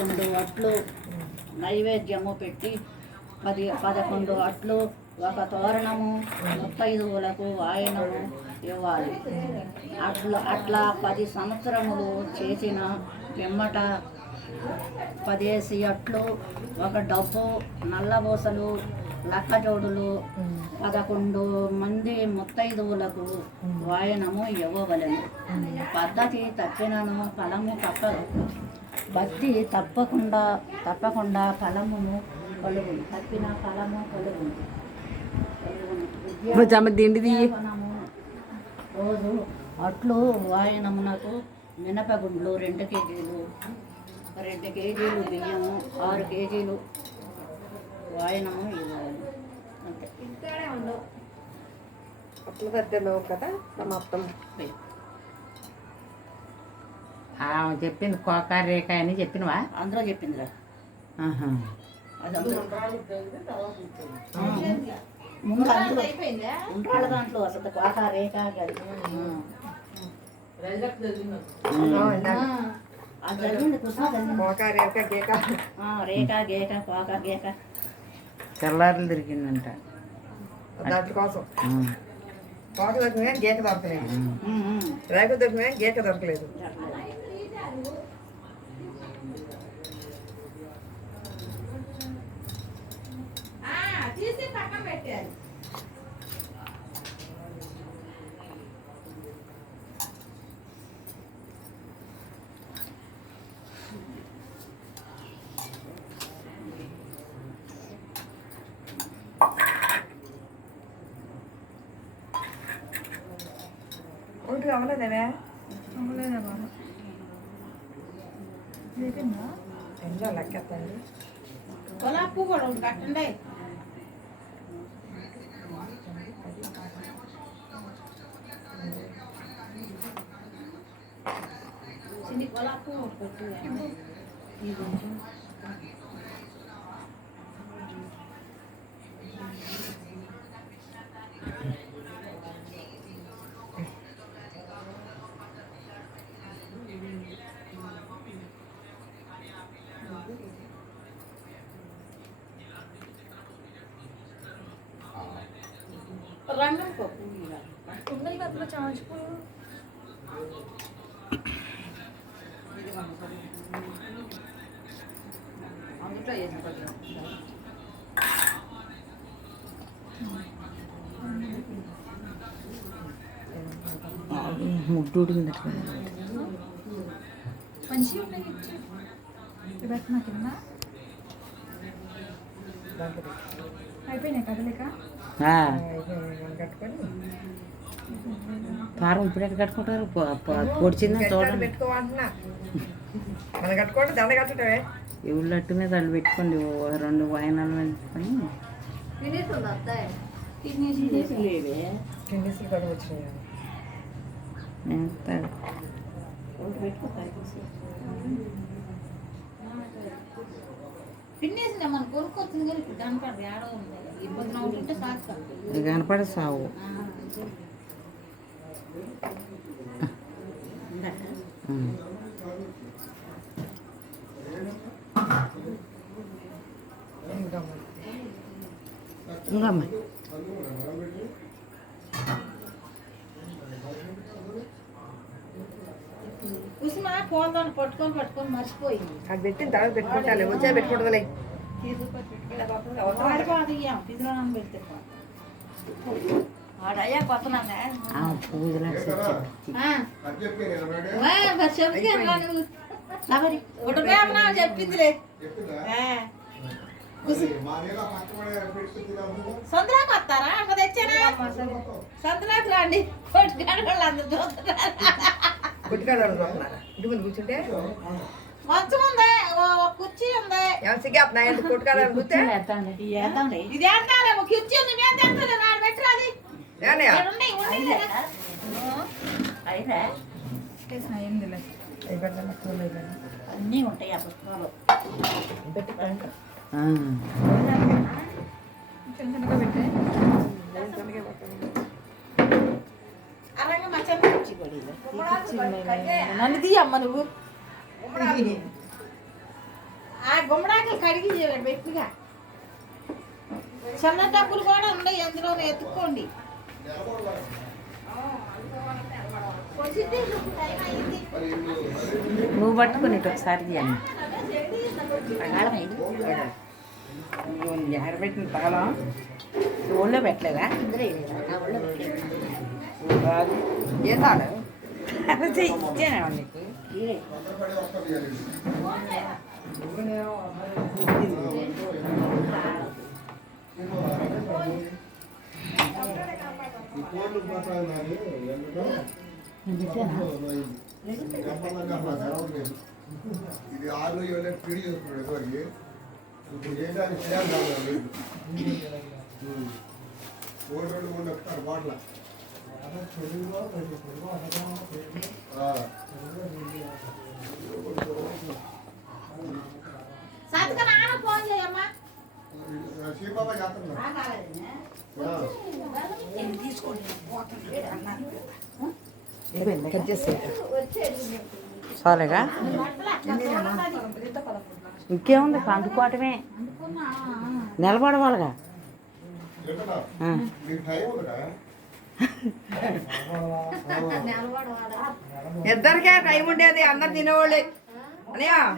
11 అట్లు నైవేద్యము పెట్టి 11 అట్లు ఒక తోరణము ముత్తైదువులకు వాయనము ఇవ్వాలి. అట్లా 10 సంవత్సరములు చేసిన పిమ్మట 10 అట్లు ఒక డబ్బు నల్లబోసలు లక్కజోడులు 11 మంది ముత్తైదువులకు వాయనము ఇవ్వవలెను. పద్ధతి తప్పినను ఫలము తప్పదు. భక్తి తప్పకుండా ఫలమును కలుగును. తప్పిన ఫలము కలుగును. రోజు అట్లు వాయనమునకు మినపగుండ్లు 2 కేజీలు, 2 కేజీలు బియ్యము, 6 కేజీలు వాయనము ఇవ్వాలి. అంతే. అట్ల దగ్గరలో కదా సమాప్తం. చెప్పింది కోక రేఖ అని చెప్పినవా? అందులో చెప్పిందిరా. ముందు ఉండ్రాళ్ళ దాంట్లో అసలు కోక రేఖ జరిగింది. కృష్ణ రేఖ గేక కోక గేక తెల్లారులు తిరిగిందంట. దాంట్లో కోసం కోక దొరికినా గీక దొరకలేదు, రేఖ దొరికినా గీక దొరకలేదు. పక్కన పెట్టారు. ఒకటి అవ్వలేదేవే? అవ్వలేదా బాబా? ఎంజో లెక్కెత్తండి. కొలాపు కూడా ఒకటి కట్టండి. కొలాపు ఒకటి రంగం పప్పు ఉన్నాయి కదా చాచిపోయి అందులో ముగ్గుడు మంచిగా ఉన్నాయి. పెట్టినా కింద అయిపోయినాయి కదలేక కారం ఇప్పుడు ఎక్కడ కట్టుకుంటారు? పొడిచిందని చూడండి. పెట్టుకోవాలంటున్నా మనం కట్టుకోండి. దండ కట్టడమే ఎవరు అట్టు మీద వాళ్ళు పెట్టుకోండి. 2 వాయినాలు పెట్టుకొని కిందీసులు కూడా వచ్చినాయి. పిన్నేసిన మనం కొనుక్కొచ్చింది కానీ ఇప్పుడు కనపడదు. ఏడో ఉంది ఇబ్బంది ఉంటుంటే సాగు కనపడ సావు. ఇంకమ్మా కుసుమా పోదాన్ని పట్టుకొని మర్చిపోయింది. అది పెట్టిన తర్వాత పెట్టుకుంటాలి. వచ్చా పెట్టుకుంటుందిలే. ఆడయ్యా కొత్త చెప్పిందిలే. సంతరాకు వస్తారా? అక్కడ తెచ్చానా సంతరాకులు అండి. కూర్చుంటే మంచం ఉంది, కుర్చీ ఉంది. కొట్టుకాలని కూర్చే ఇది అంటారేమో కుర్చీ ఉంది. పెట్టరాది అన్నీ ఉంటాయి ఆ పుస్తకాలు. నన్ను తీయమ్మ నువ్వు. గుమ్మడాకులు కడిగి పెట్టిగా చిన్న డబ్బులు కూడా ఉన్నాయి అందులో ఎత్తుక్కోండి. నువ్వు పట్టుకుని ఇటు ఒకసారి తీయండి. ఎగరబెట్టిన తాళం ఒళ్ళో పెట్టలేదా? ఏ తాళం ఇచ్చాను నీకు. ఇది 6 పిడి చేసుకున్నాడు ఇప్పుడు చేయడానికి చేయాలి కాదు 3 బాటల ఫోన్ చేయమ్మా. శ్రీబాబా చేస్తున్నా చాలేగా ఇంకేముంది అందుకోవటమే నిలబడవాలిగా. మీకు టైం ఉందా? ఇద్దరికే టైం ఉండేది, అందరు తినేవాళ్ళే. అనియా